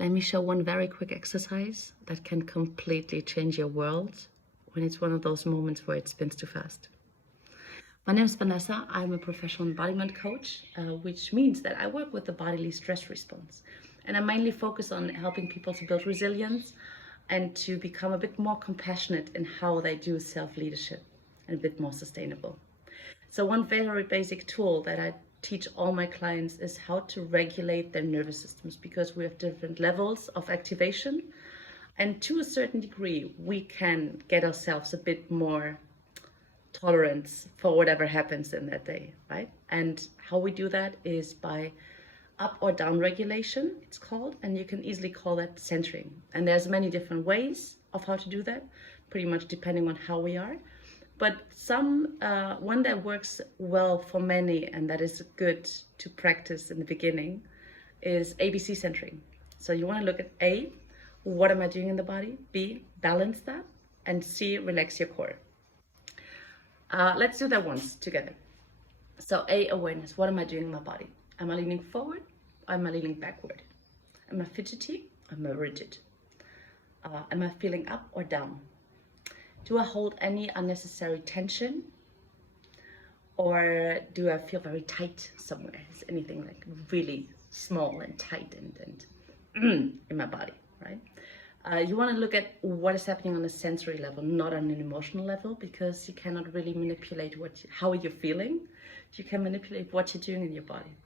Let me show one very quick exercise that can completely change your world when it's one of those moments where it spins too fast. My name is Vanessa. I'm a professional embodiment coach, which means that I work with the bodily stress response. And I mainly focus on helping people to build resilience and to become a bit more compassionate in how they do self-leadership and a bit more sustainable. So one very basic tool that I teach all my clients is how to regulate their nervous systems, because we have different levels of activation, and to a certain degree we can get ourselves a bit more tolerance for whatever happens in that day, right? And how we do that is by up or down regulation, it's called, and you can easily call that centering. And there's many different ways of how to do that, pretty much depending on how we are. But one that works well for many, and that is good to practice in the beginning, is ABC centering. So you want to look at A, what am I doing in the body? B, balance that, and C, relax your core. Let's do that once together. So A, awareness. What am I doing in my body? Am I leaning forward or am I leaning backward? Am I fidgety or am I rigid? Am I feeling up or down? Do I hold any unnecessary tension? Or do I feel very tight somewhere? Is anything like really small and tight and in my body, right? You want to look at what is happening on a sensory level, not on an emotional level, because you cannot really manipulate how you're feeling. You can manipulate what you're doing in your body.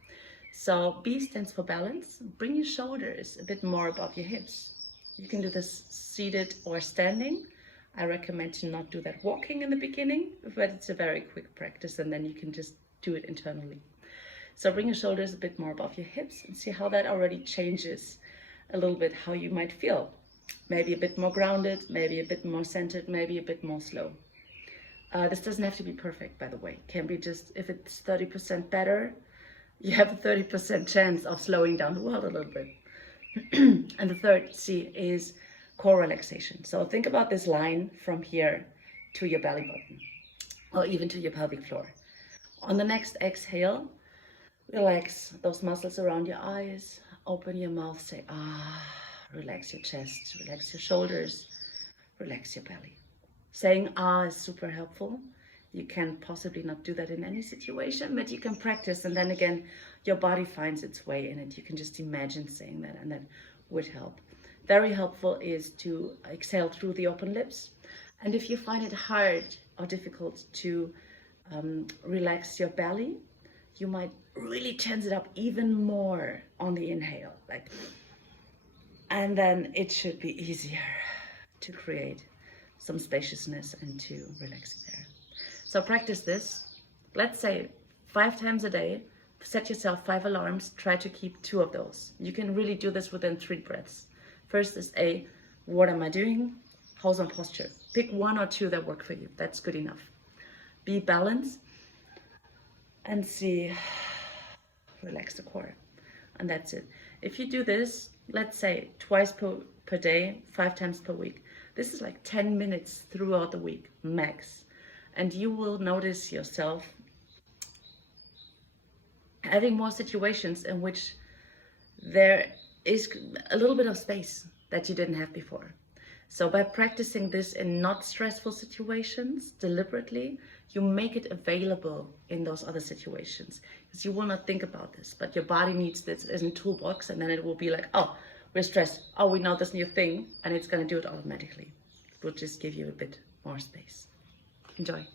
So B stands for balance. Bring your shoulders a bit more above your hips. You can do this seated or standing. I recommend to not do that walking in the beginning, but it's a very quick practice, and then you can just do it internally. So bring your shoulders a bit more above your hips and see how that already changes a little bit how you might feel. Maybe a bit more grounded, maybe a bit more centered, maybe a bit more slow. This doesn't have to be perfect, by the way. It can be just, if it's 30% better, you have a 30% chance of slowing down the world a little bit. And the third C is core relaxation. So think about this line from here to your belly button, or even to your pelvic floor. On the next exhale, relax those muscles around your eyes, open your mouth, say ah, relax your chest, relax your shoulders, relax your belly. Saying ah is super helpful. You can possibly not do that in any situation, but you can practice, and then again, your body finds its way in it. You can just imagine saying that, and that would help. Very helpful is to exhale through the open lips. And if you find it hard or difficult to relax your belly, you might really tense it up even more on the inhale, and then it should be easier to create some spaciousness and to relax it there. So practice this, let's say 5 times a day. Set yourself 5 alarms, try to keep 2 of those. You can really do this within 3 breaths. First is A, what am I doing? How's my posture? Pick 1 or 2 that work for you. That's good enough. B, balance. And C, relax the core. And that's it. If you do this, let's say twice per day, 5 times per week, this is like 10 minutes throughout the week, max. And you will notice yourself having more situations in which there is a little bit of space that you didn't have before. So by practicing this in not stressful situations deliberately, you make it available in those other situations, because you will not think about this, but your body needs this as a toolbox, and then it will be like, oh, we're stressed. Oh, we know this new thing, and it's going to do it automatically. It will just give you a bit more space. Enjoy.